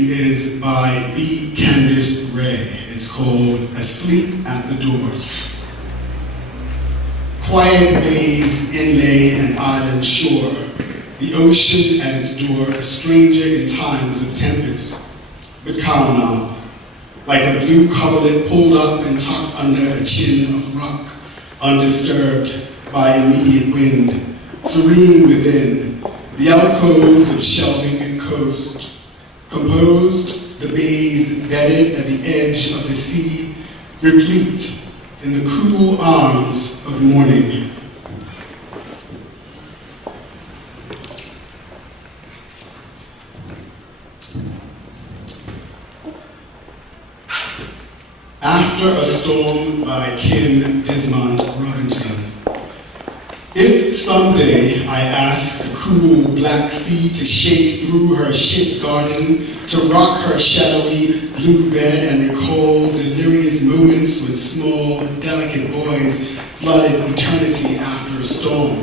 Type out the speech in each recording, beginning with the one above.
is by B. Candice Ray. It's called Asleep at the Door. Quiet bays inlay an island shore, the ocean at its door, a stranger in times of tempest, but calm now, like a blue coverlet pulled up and tucked under a chin of rock, undisturbed by immediate wind, serene within, the alcoves of shelving coast, composed, the bays bedded at the edge of the sea, replete in the cool arms of morning. After a Storm by Kim Desmond Robinson. If someday I ask the cool black sea to shake through her ship garden, to rock her shadowy blue bed and recall delirious moments when small, delicate boys flooded eternity after a storm,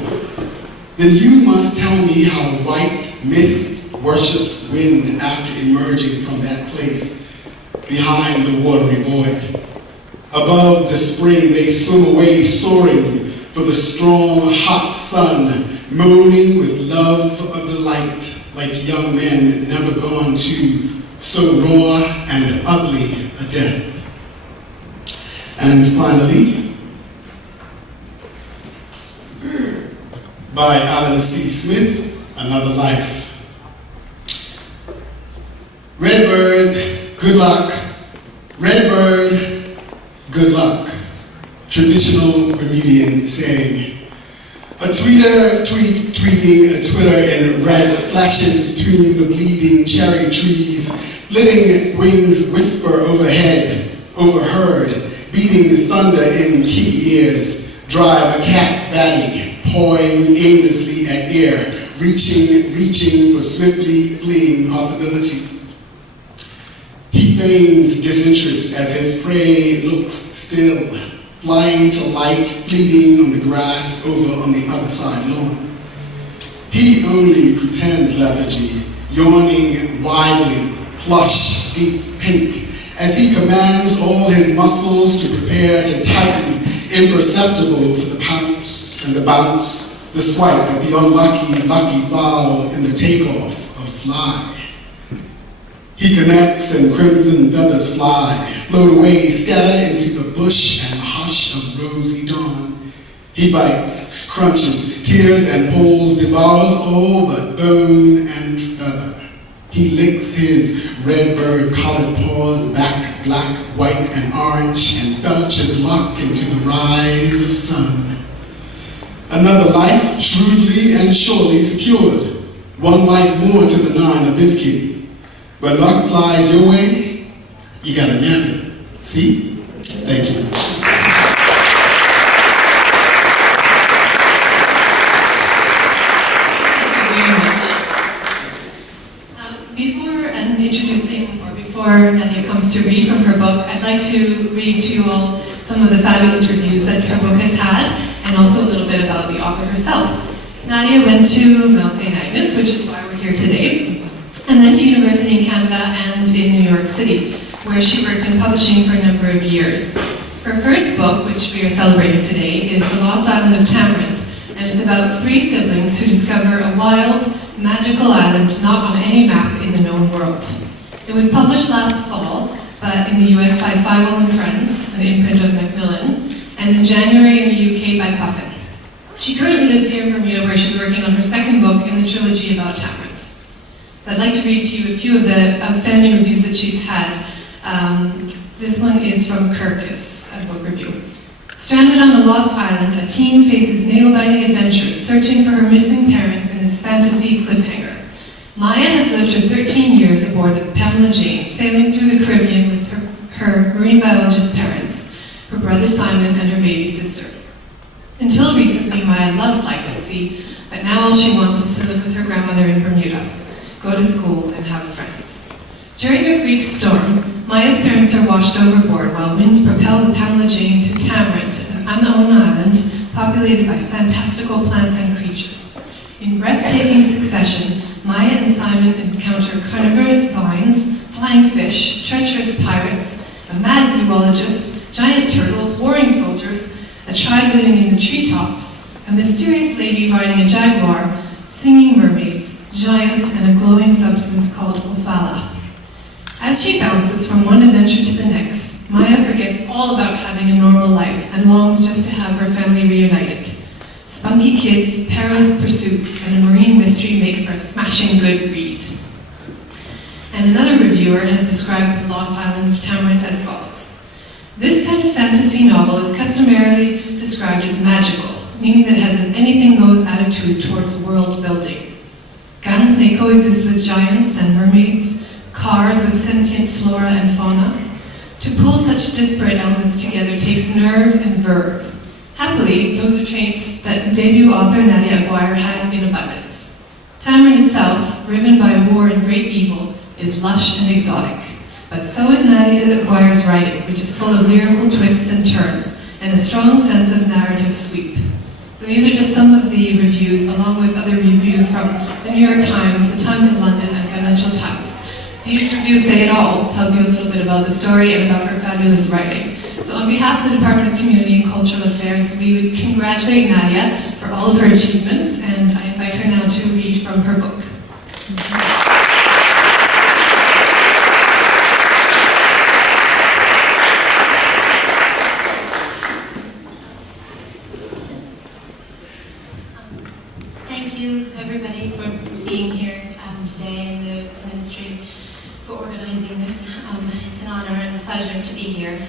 then you must tell me how white mist worships wind after emerging from that place behind the watery void. Above the spray they swim away soaring for the strong, hot sun, moaning with love of the light, like young men never gone to so raw and ugly a death. And finally, by Alan C. Smith, Another Life. Redbird, good luck. Redbird, good luck. Traditional Bermudian saying. A tweeter tweeting a Twitter in red flashes between the bleeding cherry trees, flitting wings whisper overheard, beating thunder in key ears, drive a cat batty, pawing aimlessly at air, reaching for swiftly fleeing possibility. He feigns disinterest as his prey looks still, flying to light, fleeting on the grass over on the other side lawn. He only pretends lethargy, yawning widely, plush, deep pink, as he commands all his muscles to prepare to tighten, imperceptible for the pounce and the bounce, the swipe of the lucky fowl in the takeoff of fly. He connects and crimson feathers fly, float away, scatter into the bush and hush of rosy dawn. He bites, crunches, tears and pulls, devours all but bone and feather. He licks his redbird colored paws back, black, white and orange, and belches luck into the rise of sun. Another life shrewdly and surely secured. One life more to the 9 of this kitty. But luck flies your way, you gotta nab it. See? Thank you. Before Nadia comes to read from her book, I'd like to read to you all some of the fabulous reviews that her book has had, and also a little bit about the author herself. Nadia went to Mount St. Agnes, which is why we're here today, and then to university in Canada and in New York City, where she worked in publishing for a number of years. Her first book, which we are celebrating today, is The Lost Island of Tamarind, and it's about 3 siblings who discover a wild, magical island not on any map in the known world. It was published last fall, but in the US by Fywell and Friends, an imprint of Macmillan, and in January in the UK by Puffin. She currently lives here in Bermuda, where she's working on her second book in the trilogy about Tamarind. So I'd like to read to you a few of the outstanding reviews that she's had. This one is from Kirkus, a book review. Stranded on a lost island, a teen faces nail-biting adventures, searching for her missing parents in this fantasy cliffhanger. Maya has lived for 13 years aboard the Pamela Jane, sailing through the Caribbean with her marine biologist parents, her brother Simon, and her baby sister. Until recently, Maya loved life at sea, but now all she wants is to live with her grandmother in Bermuda, go to school, and have friends. During a freak storm, Maya's parents are washed overboard while winds propel the Pamela Jane to Tamarind, an unknown island populated by fantastical plants and creatures. In breathtaking succession, Maya and Simon encounter carnivorous vines, fish, treacherous pirates, a mad zoologist, giant turtles, warring soldiers, a tribe living in the treetops, a mysterious lady riding a jaguar, singing mermaids, giants, and a glowing substance called Ophala. As she bounces from one adventure to the next, Maya forgets all about having a normal life and longs just to have her family reunited. Spunky kids, perilous pursuits, and a marine mystery make for a smashing good read. And another reviewer has described The Lost Island of Tamarin as follows. This kind of fantasy novel is customarily described as magical, meaning that it has an anything-goes attitude towards world building. Guns may coexist with giants and mermaids, cars with sentient flora and fauna. To pull such disparate elements together takes nerve and verve. Happily, those are traits that debut author Nadia Aguirre has in abundance. Tamarin itself, riven by war and great evil, is lush and exotic. But so is Nadia Aguirre's writing, which is full of lyrical twists and turns, and a strong sense of narrative sweep. So these are just some of the reviews, along with other reviews from the New York Times, the Times of London, and Financial Times. These reviews say it all, tells you a little bit about the story and about her fabulous writing. So on behalf of the Department of Community and Cultural Affairs, we would congratulate Nadia for all of her achievements, and I invite her now to read from her book. Thank you, everybody, for being here today in the ministry, for organizing this. It's an honor and a pleasure to be here.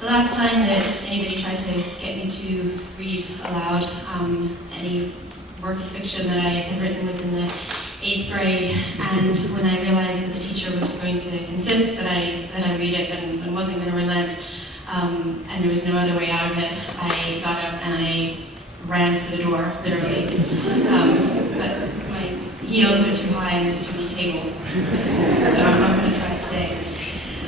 The last time that anybody tried to get me to read aloud any work of fiction that I had written was in the 8th grade, and when I realized that the teacher was going to insist that I read it and wasn't going to relent, and there was no other way out of it, I got up and I ran for the door, literally. But my heels are too high and there's too many tables, so I'm not going to try it today.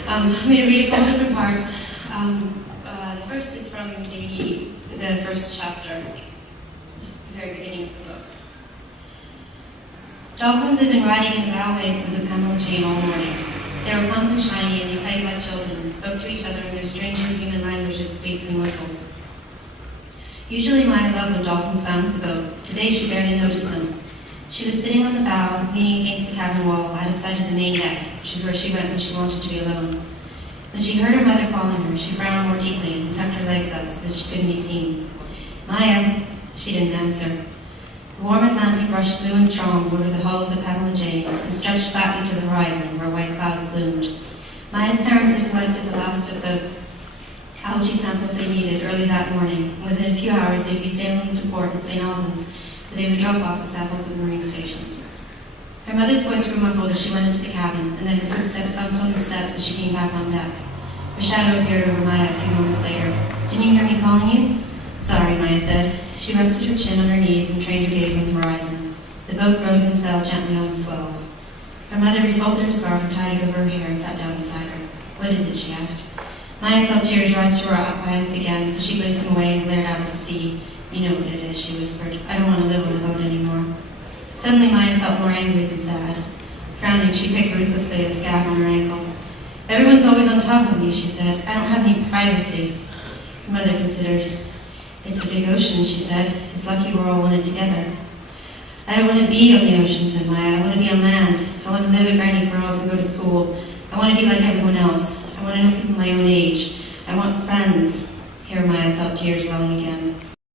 I'm going to read a couple different parts. The first is from the first chapter, just the very beginning of the book. Dolphins had been riding in the bow waves of the Pamela Chain all morning. They were plump and shiny, and they played like children and spoke to each other in their strange human language of squeaks and whistles. Usually Maya loved when dolphins swam with the boat. Today she barely noticed them. She was sitting on the bow, leaning against the cabin wall, out of sight of the main deck, which is where she went when she wanted to be alone. When she heard her mother calling her, she frowned more deeply and tucked her legs up so that she couldn't be seen. Maya, she didn't answer. The warm Atlantic rushed blue and strong over the hull of the Pamela Jane and stretched flatly to the horizon where white clouds loomed. Maya's parents had collected the last of the algae samples they needed early that morning, and within a few hours they'd be sailing into port at St. Albans, where they would drop off the samples at the mooring station. Her mother's voice grew muffled as she went into the cabin, and then her footsteps thumped on the steps as she came back on deck. Her shadow appeared over Maya a few moments later. "Didn't you hear me calling you?" "Sorry," Maya said. She rested her chin on her knees and trained her gaze on the horizon. The boat rose and fell gently on the swells. Her mother refolded her scarf and tied it over her hair and sat down beside her. "What is it?" she asked. Maya felt tears rise to her eyes again, but she blinked them away and glared out at the sea. "You know what it is," she whispered. "I don't want to live on the boat anymore." Suddenly Maya felt more angry than sad. Frowning, she picked ruthlessly at a scab on her ankle. "Everyone's always on top of me," she said. "I don't have any privacy." Her mother considered. "It's a big ocean," she said. "It's lucky we're all in it together." "I don't want to be on the ocean," said Maya. "I want to be on land. I want to live at Granny Girls and go to school. I want to be like everyone else. I want to know people my own age. I want friends." Here Maya felt tears welling again.